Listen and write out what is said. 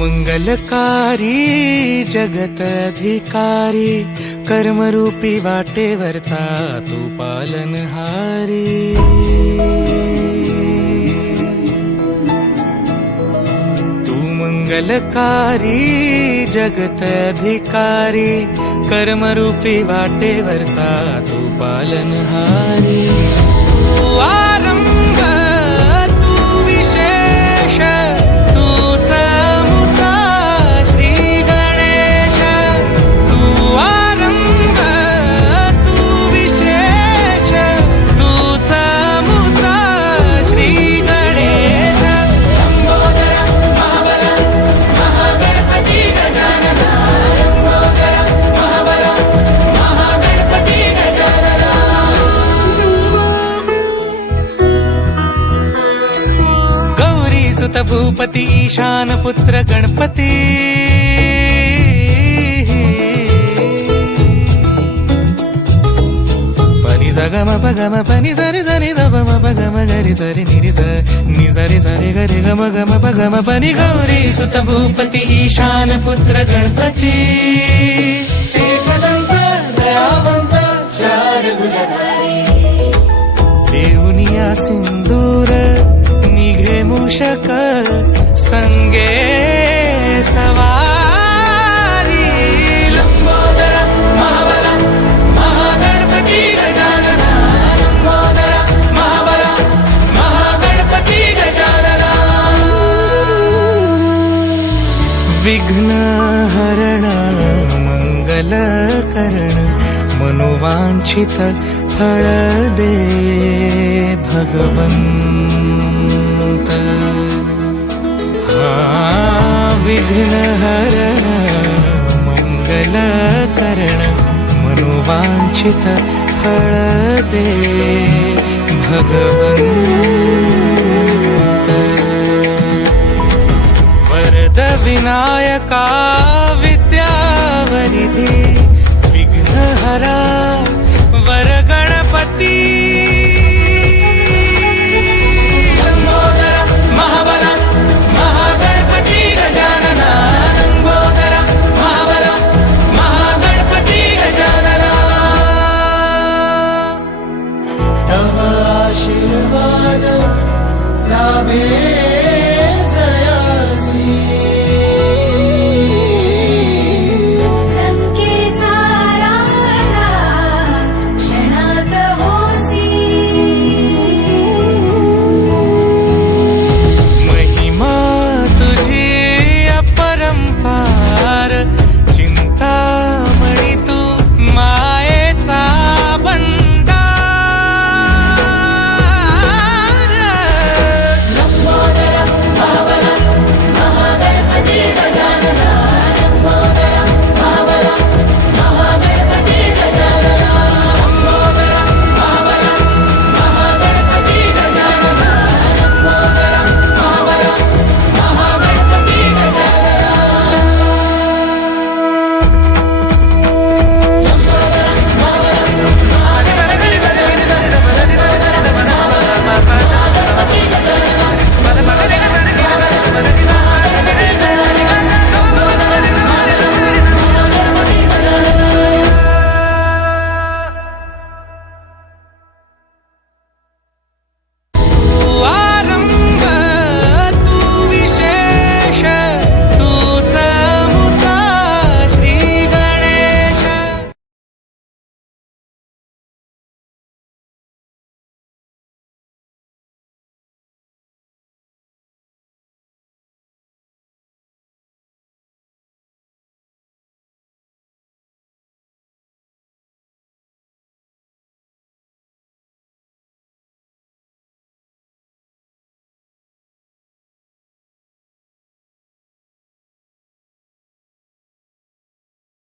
मंगलकारी जगत अधिकारी, कर्मरूपी वाटेवरचा तू पालनहारी। तू मंगलकारी जगत अधिकारी, कर्मरूपी वाटेवरचा तू पालनहारी। तू आरंभ तू विशेष, तूच मुचा श्री गणेश। तू आरंभ तू विशेष, तूच मुचा श्री गणेश। लंबोदर महाबल महागणपती गजानन, लंबोदर महाबल महागणपती गजानन। गौरी सुत भूपती ईशान पुत्र गणपती, पनि सगम पगम पनि सरि सरि ध म पगम गरि सरि निरि स नि सरि सरि गरि गम गम पगम पनि। गौरी सुत भूपती ईशान पुत्र गणपती, एकदंत दयावंत चार भुजधारी। देऊनिया सिंदूर निघे मूषक, संगे सवारी। लंबोदर महाबल महागणपती गजानन, लंबोदर महाबल महागणपती गजानन। विघ्न हरण मंगल करण, मनोवांछित फळ दे भगवंत। विघ्न हरण मंगल करण, मनोवांछित फळ दे भगवंत। वरद विनायका विद्यावरिधी, विघ्नहरा वर गणपती।